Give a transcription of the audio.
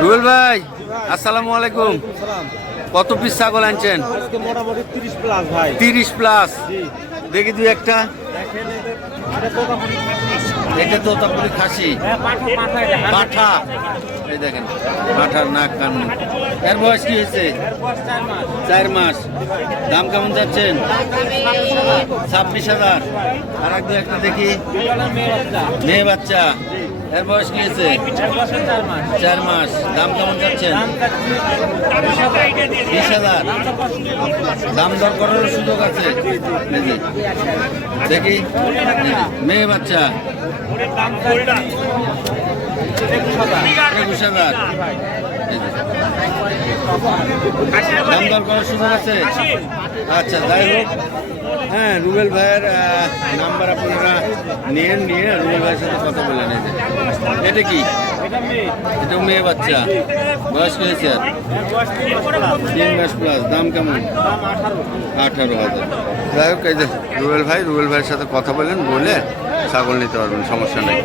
রুবেল ভাই আসসালামু আলাইকুম। কত পিস ছাগল আনছেন? আজকে মোটামুটি 30 প্লাস ভাই। 30 প্লাস। জি। দেখি দুই একটা। দেখেন এটা তোতাপুরি খাসি। এটা তোতাপুরি খাসি। হ্যাঁ, পাঠা এটা। পাঠা। এই দেখেন পাঠার নাক কান। এর বয়স কি হয়েছে? এর বয়স 4 মাস। 4 মাস। দাম কেমন যাচ্ছেন? 26,000। আর এক দুই একটা দেখি। এটা মেয়ে বাচ্চা। মেয়ে বাচ্চা। এর বয়স কি হয়েছে? এর বয়স 4 মাস। 4 মাস। দাম কেমন যাচ্ছেন? দাম চাচ্ছি 20,000। 20,000। দাম দর করার সুযোগ আছে। এই যে, দেখি মেয়ে বাচ্চা। ওর দাম চাচ্ছি 21,000। 21,000। এই যে, দাম দর করার সুযোগ আছে। আচ্ছা যাই হোক, হ্যাঁ রুবেল ভাইয়ের নাম্বার আপনারা নিয়ে রুবেল ভাইয়ের সাথে কথা বলেন। এই যে, এটা কি? এটা মেয়ে। এটা মেয়ে বাচ্চা। বয়স কি হয়েছে? এর বয়স 3 মাস 3 মাস প্লাস। প্লাস। দাম কেমন? দাম 18। 18,000। যাই হোক, এই যে রুবেল ভাইয়ের সাথে কথা বলেন, বলে ছাগল নিতে পারবেন, সমস্যা নেই।